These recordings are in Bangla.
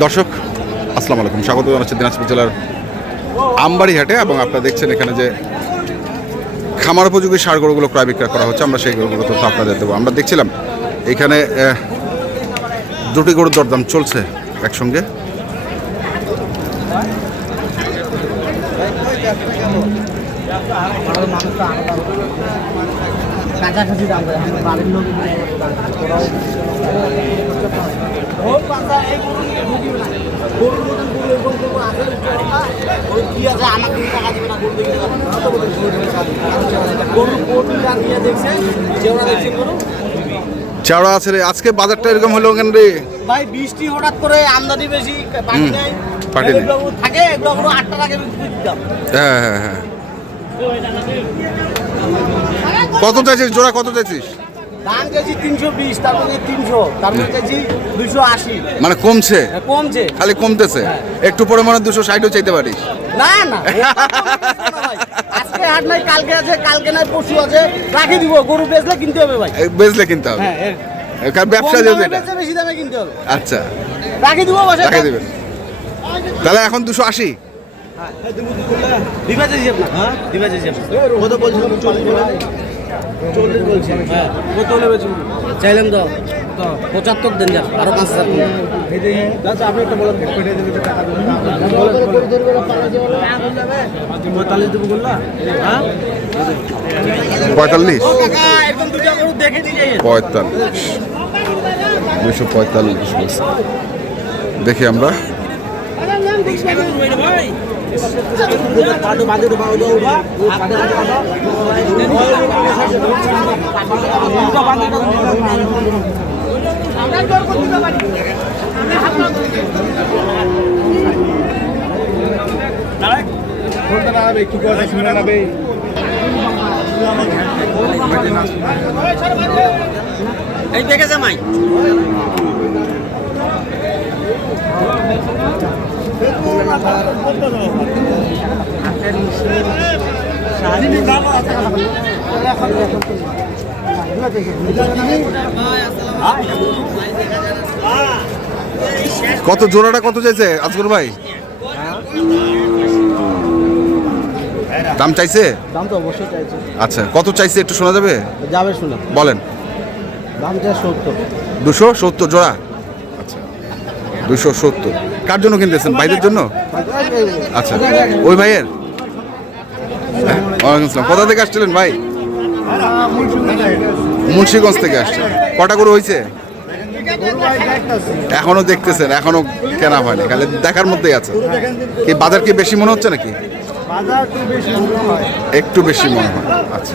দর্শক, আসসালামু আলাইকুম। স্বাগত জানাচ্ছি দিনাজপুর জেলার আমবাড়িহাটে এবং আপনারা দেখছেন এখানে যে খামার উপযোগী সার গরুগুলো ক্রয় বিক্রয় করা হচ্ছে। আমরা সেই গরুগুলো তথ্য আপনাদের দেবো। আমরা দেখছিলাম, এখানে দুটি গরুর দরদাম চলছে একসঙ্গে। দাম চাওড়া আছে রে আজকে বাজারটা এরকম হলো কেন রে? ভাই বৃষ্টি হঠাৎ করে আমদানি বেশি পানি নেই। পানি নেই। থাকে এগুলো আটটা টাকা হ্যাঁ হ্যাঁ হ্যাঁ। কত চাইছিস? জোড়া কত চাইছিস? দাম চাইছি তিনশো বিশ তারপরে তিনশো তারপরে চাইছি দুশো আশি। মানে কমছে? কমছে। খালি কমতেছে? একটু পরে মনে দুশো ষাটও চাইতে পারিস। না না আজকে হাট নাই কালকে আছে কালকে নাই পরশু আছে। রাখি দিব গরু বেচলে কিনতে হবে ভাই। বেচলে কিনতে হবে। হ্যাঁ কারণ ব্যবসা যেহেতু এটা। বেশি দামে কিনতে হবে। আচ্ছা। রাখি দিব বসে রাখে দেবেন। তাহলে এখন দুশো আশি। দিবা হ্যাঁ? দিবা কত বলছিলাম চল্লিশ। চল্লিশ বলছি। হ্যাঁ কত হলে বেচি চাইলাম তো পঁচাত্তর দেন যা আরও পাঁচ হাজার আপনি একটা বলেন। পঁয়তাল্লিশ দেবো বললা? হ্যাঁ? পঁয়তাল্লিশ। একদম দুটা গরু দেখে দিয়ে এই দেখে জামাই কত জোড়াটা কত চাইছে আজগর ভাই? দাম চাইছে? দাম তো অবশ্যই চাইছে। আচ্ছা কত চাইছে একটু শোনা যাবে? যাবে শুনে। বলেন। দাম চাই সত্তর। দুশো সত্তর জোড়া? আচ্ছা দুশো সত্তর। কার জন্য কিনতেছেন? ভাইদের জন্য? আচ্ছা ওই ভাইয়ের? হ্যাঁ, ওয়ালাইকুম আসসালাম। কোথা থেকে আসছিলেন ভাই? মুন্সিগঞ্জ থেকে আসছেন। কটা করে হয়েছে এখনও দেখতেছেন এখনও কেনা হয়নি। খালি দেখার মধ্যেই আছে। কি বাজার কি বেশি মনে হচ্ছে নাকি? একটু বেশি মনে হয়। আচ্ছা।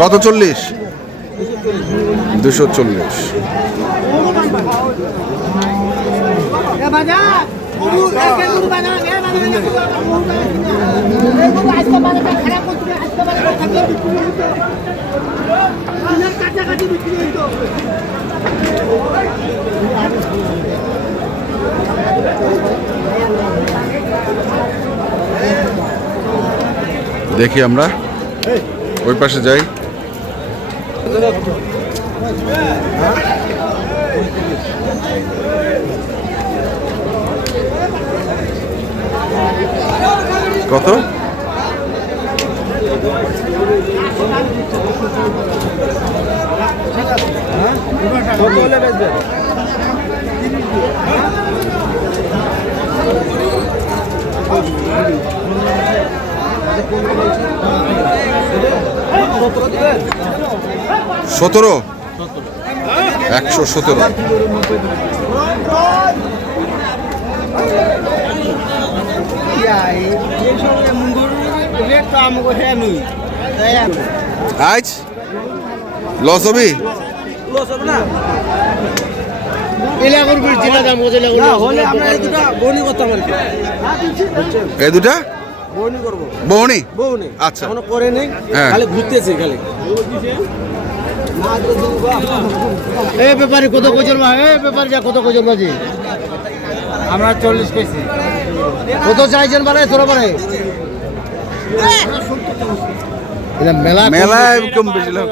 কত চল্লিশ? দুশো চল্লিশ। দেখি আমরা। ওই পাশে যাই। কত? সতেরো? একশো সতেরো। আজ লস হবি? লস হবে না এলাকার উপর জেলা দাম ওদের হলে আমরা এই দুটা বনি করতাম আর কি। এই দুটা? বনি করব। বউনি আচ্ছা। এখনও করে নেই হ্যাঁ। খালি ঘুরতেছি খালি। এ ব্যাপারে কত কজন মা? এ ব্যাপারে যা কত কজন বাজে? আমরা চল্লিশ কেজি কত চাইছেন বারে? তোরা বারে? এটা মেলা মেলায় কম বেশি লোক।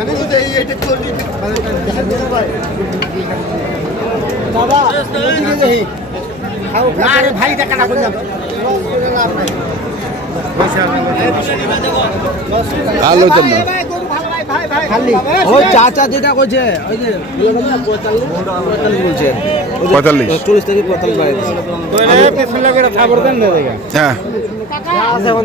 আরে ভাই দেখা না আর লইতেন না ওই চাচা যেটা কইছে ওই যে পঁয়তাল্লিশ? পঁয়তাল্লিশ বলছে। পঁয়তাল্লিশ। চল্লিশ থেকে পঁয়তাল্লিশ হ্যাঁ। এখন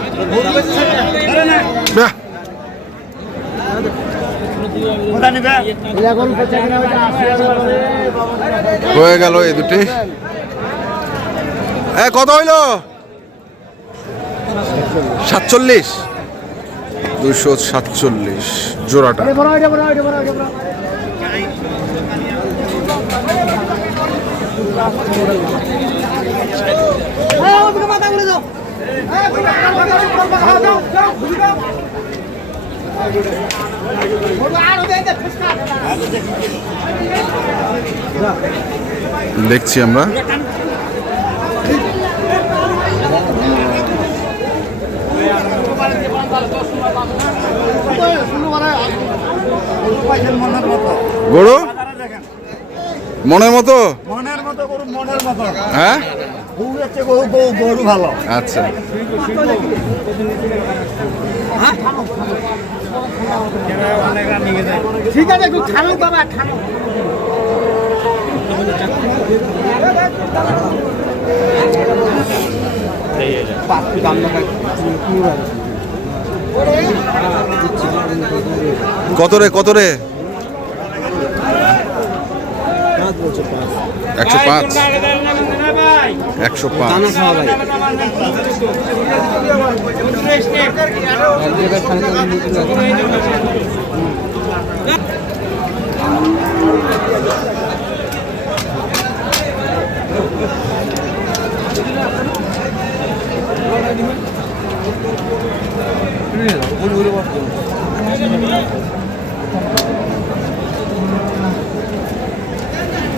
হয়ে গেল এই দুটি। কত হইল? সাতচল্লিশ। দুশো সাতচল্লিশ জোড়াটা। দেখছি আমরা। গরু? মনের মতো? মনের মতো গরু মনের মতো। হ্যাঁ? গরু ভালো। আচ্ছা। ঠিক আছে বাবা কত রে কত রে? একশো পাঁচ। একশো পাঁচ।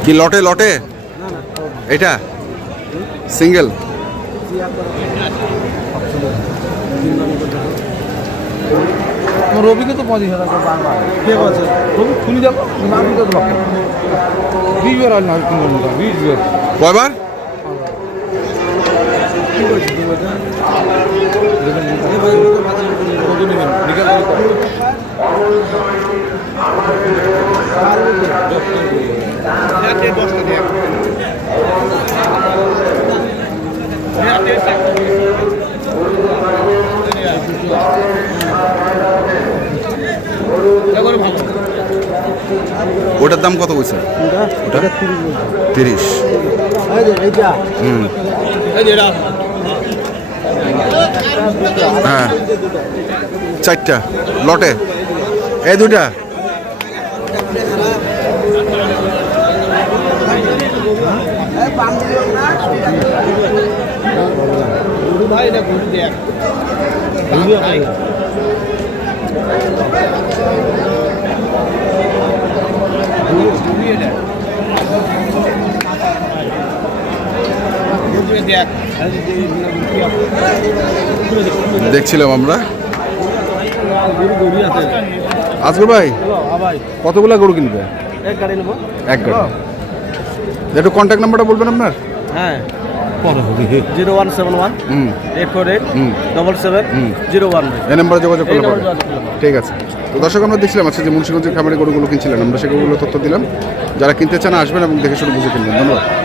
কি লটে লটে? এটা সিঙ্গেল? রবিকে তো পঁচিশ হাজার পাবে ঠিক আছে রবি খুলি যাব না দিতে লক্ষ বিশ বের না কিনবেন না বিশ বের। কয়বার? কত ওটার দাম কত বলছে ওটা? তিরিশ হুম। হ্যাঁ। চারটা। লটে। এই দুটা দেখছিলাম আমরা। আজকে হ্যাঁ ভাই কতগুলা গরু কিনবে? এক গাড়ি একটু কন্ট্যাক্ট নাম্বারটা বলবেন আপনার? হ্যাঁ। Zero one seven one. Eight four eight. Double seven. Zero one এই নাম্বারে যোগাযোগ করলে ঠিক আছে। তো দর্শক আমরা দেখছিলাম আচ্ছা যে মুন্সিগঞ্জের খামারে গরুগুলো কিনছিলেন আমরা সেগুলো তথ্য দিলাম। যারা কিনতে চান আসবেন এবং দেখে শুনে বুঝে কিনবেন। ধন্যবাদ।